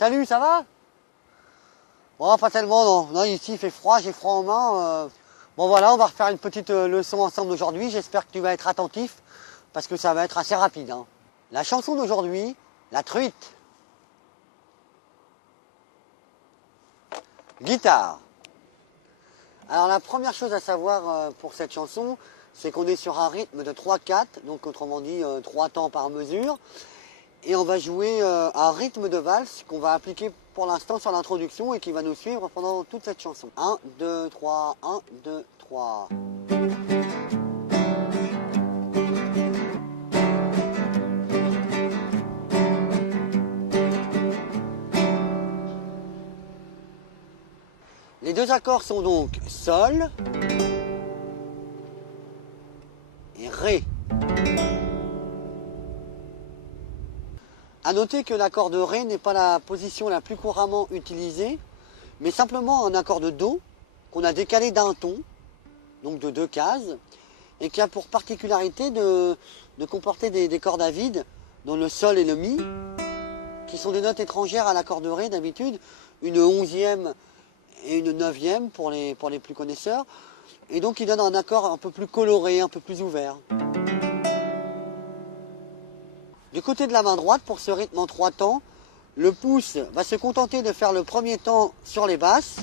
Salut, ça va? Bon, pas tellement, non. Non, ici il fait froid, j'ai froid en main. Bon voilà, on va refaire une petite leçon ensemble aujourd'hui. J'espère que tu vas être attentif parce que ça va être assez rapide, hein. La chanson d'aujourd'hui, la truite. Guitare. Alors la première chose à savoir pour cette chanson, c'est qu'on est sur un rythme de 3-4, donc autrement dit 3 temps par mesure. Et on va jouer un rythme de valse qu'on va appliquer pour l'instant sur l'introduction et qui va nous suivre pendant toute cette chanson. 1, 2, 3, 1, 2, 3. Les deux accords sont donc Sol et Ré. A noter que l'accord de Ré n'est pas la position la plus couramment utilisée, mais simplement un accord de Do qu'on a décalé d'un ton, donc de 2 cases, et qui a pour particularité de comporter des cordes à vide, dont le Sol et le Mi, qui sont des notes étrangères à l'accord de Ré d'habitude, une 11e et une 9e pour les plus connaisseurs, et donc qui donne un accord un peu plus coloré, un peu plus ouvert. Du côté de la main droite, pour ce rythme en 3 temps, le pouce va se contenter de faire le premier temps sur les basses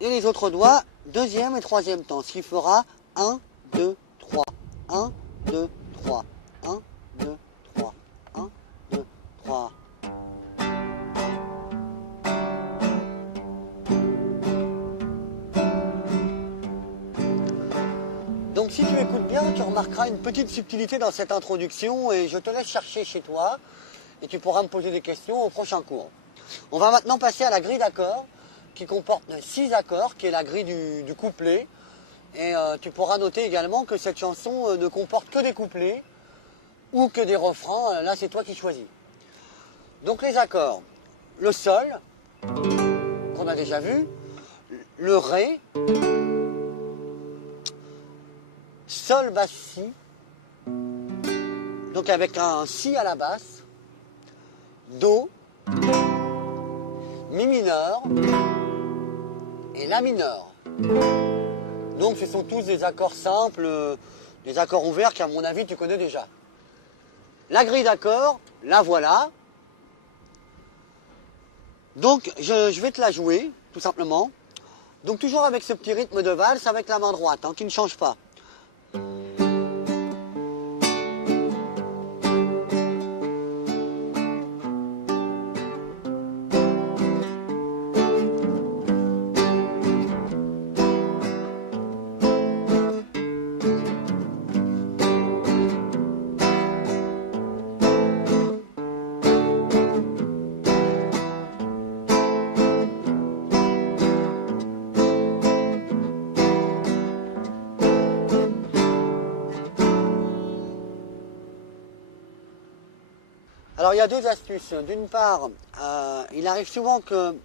et les autres doigts, deuxième et troisième temps, ce qui fera 1, 2, 3, 1, 2, 3, 1, 2, 3, 1, 2, 3. Donc si tu écoutes bien, tu remarqueras une petite subtilité dans cette introduction et je te laisse chercher chez toi et tu pourras me poser des questions au prochain cours. On va maintenant passer à la grille d'accords qui comporte 6 accords, qui est la grille du couplet. Et tu pourras noter également que cette chanson ne comporte que des couplets ou que des refrains, là c'est toi qui choisis. Donc les accords, le Sol, qu'on a déjà vu, le Ré, Sol, basse, Si, donc avec un Si à la basse, Do, Mi mineur et La mineur. Donc ce sont tous des accords simples, des accords ouverts qu'à mon avis tu connais déjà. La grille d'accords, la voilà. Donc je vais te la jouer, tout simplement. Donc toujours avec ce petit rythme de valse avec la main droite, hein, qui ne change pas. Alors il y a deux astuces. D'une part, il arrive souvent que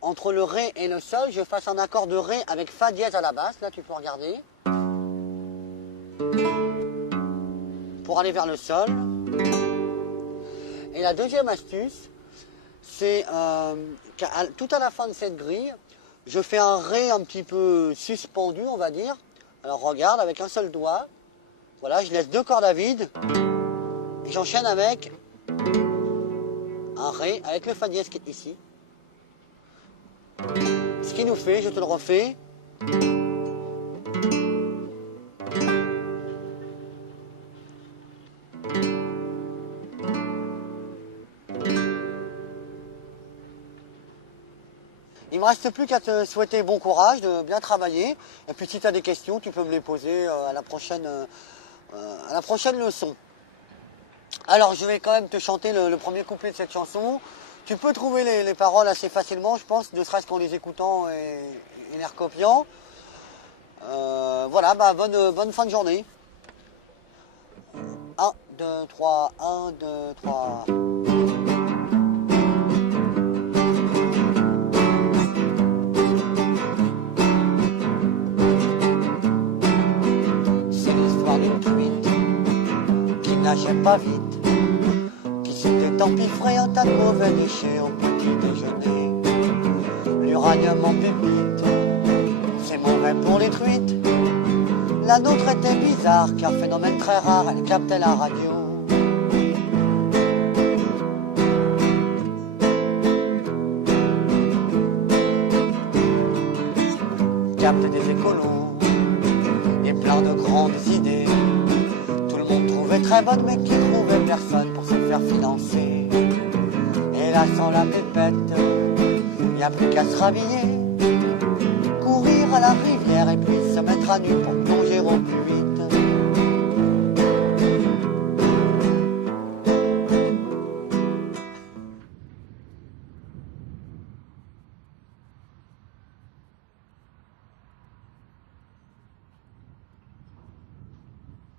entre le Ré et le Sol, je fasse un accord de Ré avec Fa dièse à la basse. Là tu peux regarder. Pour aller vers le Sol. Et la deuxième astuce, c'est tout à la fin de cette grille, je fais un Ré un petit peu suspendu, on va dire. Alors regarde, avec un seul doigt. Voilà, je laisse 2 cordes à vide. Et j'enchaîne avec un Ré avec le Fa dièse qui est ici. Ce qui nous fait, je te le refais. Il ne me reste plus qu'à te souhaiter bon courage, de bien travailler. Et puis si tu as des questions, tu peux me les poser à la prochaine leçon. Alors je vais quand même te chanter le premier couplet de cette chanson. Tu peux trouver les paroles assez facilement, je pense, ne serait-ce qu'en les écoutant et les recopiant. Voilà, bonne fin de journée. 1, 2, 3, 1, 2, 3. C'est l'histoire d'une truite qui nageait pas vite, qui s'était empiffré un tas de mauvais déchets au petit déjeuner. L'uranium en pépite, c'est mauvais pour les truites. La nôtre était bizarre car phénomène très rare, elle captait la radio. Capte des écolos et plein de grandes idées. Tout le monde trouvait très bonne mais qui trouvait personne pour se faire financer. Et là sans la pépette, y a plus qu'à se rhabiller, courir à la rivière et puis se mettre à nu pour plonger au puits.